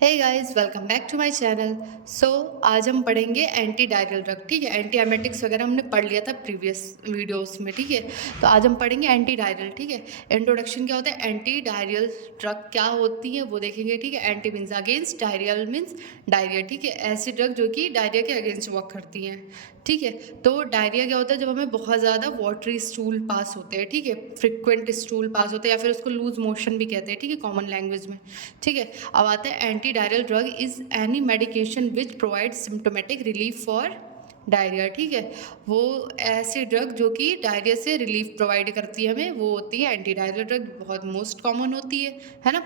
Hey guys, welcome back to my channel. आज हम पढ़ेंगे एंटी डायरियल ड्रग। ठीक है, एंटी एमेटिक्स वगैरह हमने पढ़ लिया था प्रीवियस वीडियोस में। ठीक है, तो आज हम पढ़ेंगे एंटी डायरियल। ठीक है, इंट्रोडक्शन क्या होता है, एंटी डायरियल ड्रग क्या होती है वो देखेंगे। ठीक है, anti means against, diarrhoeal means diarrhoea. ठीक है, ऐसी ड्रग जो कि डायरिया के अगेंस्ट वर्क करती हैं। ठीक है, तो डायरिया क्या होता है, जब हमें बहुत ज़्यादा वाटरी स्टूल पास होते हैं। ठीक है, फ्रिक्वेंट स्टूल पास होते हैं या फिर उसको लूज मोशन भी कहते हैं। ठीक है, कॉमन लैंग्वेज में। ठीक है, अब आता है anti diarrhoeal drug is any medication which provide symptomatic relief for diarrhoea. ठीक है, वो ऐसी ड्रग जो कि डायरिया से रिलीफ प्रोवाइड करती है हमें, वो होती है एंटी डायरियल ड्रग। बहुत मोस्ट कॉमन होती है ना।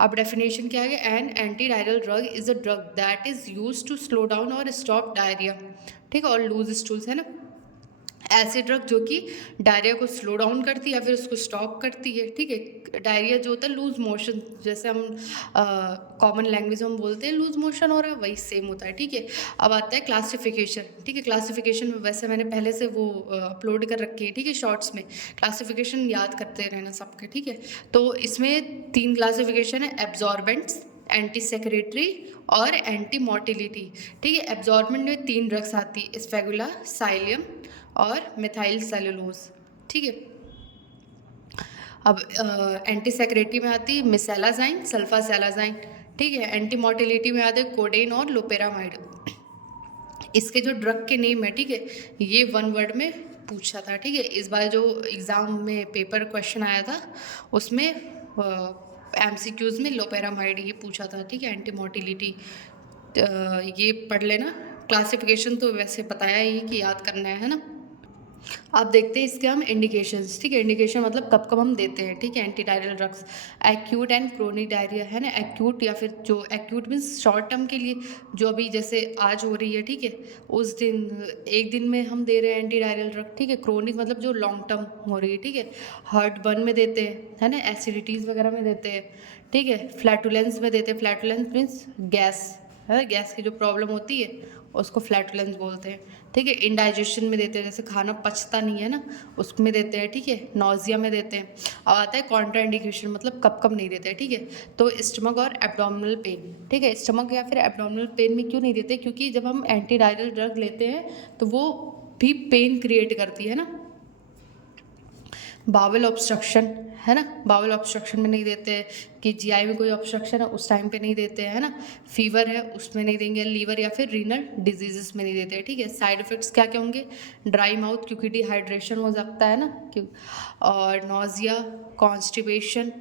अब डेफिनेशन क्या है, an anti diarrhoeal drug is a drug that is use to slow down और स्टॉप डायरिया। ठीक है, और लूज स्टूल्स, है ना। ऐसी ड्रग जो कि डायरिया को स्लो डाउन करती है या फिर उसको स्टॉप करती है। ठीक है, डायरिया जो होता है लूज मोशन, जैसे हम कॉमन लैंग्वेज में हम बोलते हैं लूज मोशन हो रहा है, वही सेम होता है। ठीक है, अब आता है क्लासिफिकेशन। ठीक है, क्लासिफिकेशन में वैसे मैंने पहले से वो अपलोड कर रखी है। ठीक है, शॉर्ट्स में क्लासिफिकेशन याद करते रहना सबके। ठीक है, तो इसमें 3 क्लासिफिकेशन है, एब्जॉर्बेंट्स, एंटी सेक्रेटरी और एंटी मोटिलिटी। ठीक है, एब्जॉर्बेंट में 3 ड्रग्स आती है, स्पेगुला, साइलियम और मिथाइल सेलुलोज। ठीक है, अब एंटी सेक्रेटरी में आती है मिसेलाजाइन, सल्फासेलाजाइन। ठीक है, एंटी मोटिलिटी में आते हैं कोडेन और लोपेरामाइड। इसके जो ड्रग के नेम है, ठीक है, ये 1 वर्ड में पूछा था। ठीक है, इस बार जो एग्ज़ाम में पेपर क्वेश्चन आया था उसमें एमसीक्यूज़ में लोपेरामाइड ये पूछा था। ठीक है, एंटी मोटिलिटी ये पढ़ लेना। क्लासिफिकेशन तो वैसे बताया ही कि याद करना है ना। अब देखते हैं इसके हम इंडिकेशंस। ठीक है, इंडिकेशन मतलब कब कब हम देते हैं। ठीक है, anti diarrhoeal drugs, acute and chronic diarrhoea, है ना। एक्यूट या फिर जो एक्यूट मीन्स शॉर्ट टर्म के लिए, जो अभी जैसे आज हो रही है। ठीक है, उस दिन एक दिन में हम दे रहे हैं एंटी डायरियल ड्रग। ठीक है, क्रोनिक मतलब जो लॉन्ग टर्म हो रही है। ठीक है, हार्ट बर्न में देते हैं, है ना, एसिडिटीज़ वगैरह में देते हैं। ठीक है, फ्लैटुलेंस में देते हैं। फ्लैटुलेंस मीन्स गैस, है ना, गैस की जो प्रॉब्लम होती है उसको फ्लैटुलेंस बोलते हैं। ठीक है, इंडाइजेशन में देते हैं, जैसे खाना पचता नहीं है ना, उसमें देते हैं। ठीक है, नोजिया में देते हैं। अब आता है कॉन्ट्रा इंडिकेशन, मतलब कब कब नहीं देते हैं। ठीक है, तो स्टमक और एब्डोमिनल पेन। ठीक है, स्टमक या फिर एब्डोमिनल पेन में क्यों नहीं देते, क्योंकि जब हम एंटी डायरियल ड्रग लेते हैं तो वो भी पेन क्रिएट करती है ना। बावल ऑब्स्ट्रक्शन, है ना, बावल ऑब्स्ट्रक्शन में नहीं देते हैं, कि जीआई में कोई ऑब्स्ट्रक्शन है उस टाइम पे नहीं देते हैं, है ना। फीवर है उसमें नहीं देंगे, लीवर या फिर रीनल डिजीजेस में नहीं देते हैं। ठीक है, साइड इफेक्ट्स क्या क्या होंगे, ड्राई माउथ क्योंकि डिहाइड्रेशन हो सकता है ना, क्यों, और नोजिया, कॉन्स्टिपेशन,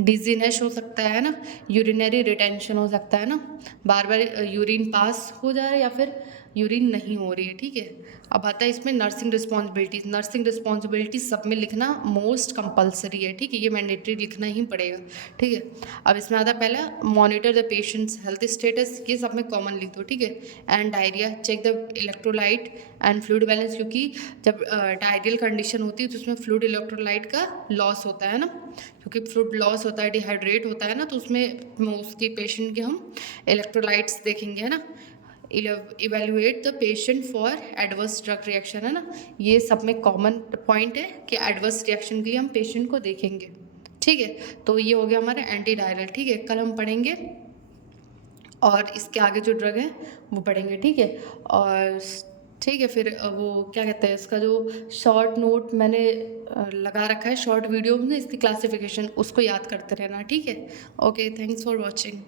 डिजीनेस हो सकता है ना, यूरिनरी रिटेंशन हो सकता है ना, बार बार यूरिन पास हो जा रहा है या फिर यूरिन नहीं हो रही है। ठीक है, अब आता है इसमें नर्सिंग रिस्पॉन्सिबिलिटीज। नर्सिंग रिस्पॉन्सिबिलिटीज सब में लिखना मोस्ट कंपलसरी है। ठीक है, ये मैंडेटरी लिखना ही पड़ेगा। ठीक है, अब इसमें आता है पहला, monitor the patient's health status, ये सब में कॉमन लिख दो। ठीक है, and diarrhoea, check the electrolyte and fluid balance, क्योंकि जब डायरियल कंडीशन होती है तो उसमें फ्लूइड इलेक्ट्रोलाइट का लॉस होता है ना, क्योंकि फ्लूइड लॉस होता है, डिहाइड्रेट होता है ना, तो उसमें उसके पेशेंट के हम इलेक्ट्रोलाइट्स देखेंगे, है ना। Evaluate the patient for adverse drug reaction, है ना। ये सब में कॉमन पॉइंट है कि एडवर्स रिएक्शन के लिए हम पेशेंट को देखेंगे। ठीक है, तो ये हो गया हमारा एंटी डायरियल। ठीक है, कल हम पढ़ेंगे और इसके आगे जो ड्रग है वो पढ़ेंगे। ठीक है, और ठीक है, फिर वो क्या कहते हैं, इसका जो शॉर्ट नोट मैंने लगा रखा है शॉर्ट वीडियो में, इसकी क्लासिफिकेशन उसको याद करते रहना। ठीक है, ओके, थैंक्स फॉर वॉचिंग।